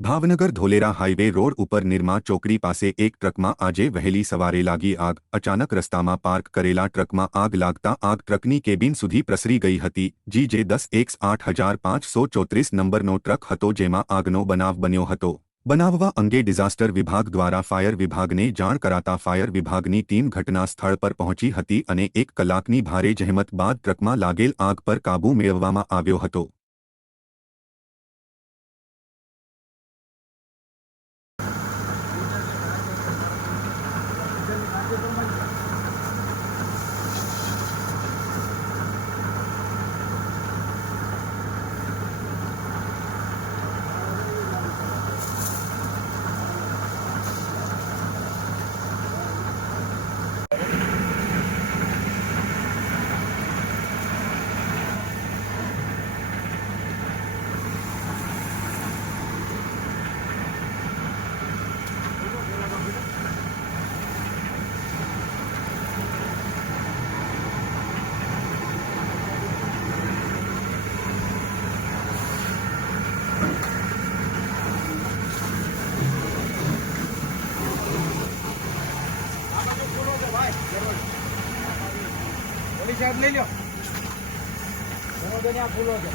Bhavnagar Dholera highway road ઉપર નિરમા ચોકડી પાસે એક ટ્રકમાં આજે વહેલી સવારે લાગી આગ। અચાનક રસ્તામાં પાર્ક કરેલા ટ્રકમાં આગ લાગતા આગ ટ્રકની કેબિન સુધી પ્રસરી ગઈ હતી। જે 10X8534 નંબરનો ટ્રક હતો, જેમાં આગનો બનાવ બન્યો હતો। બનાવવા અંગે ડિઝાસ્ટર વિભાગ દ્વારા ફાયર વિભાગને જાણ કરાતા ફાયર વિભાગની ટીમ ઘટના સ્થળ પર પહોંચી હતી અને 1 કલાકની ભારે જહેમત બાદ ટ્રકમાં લાગેલ આગ પર કાબૂ મેળવવામાં આવ્યો હતો। પોલીસ સાહેબ લઈ લો, ફૂલો છે।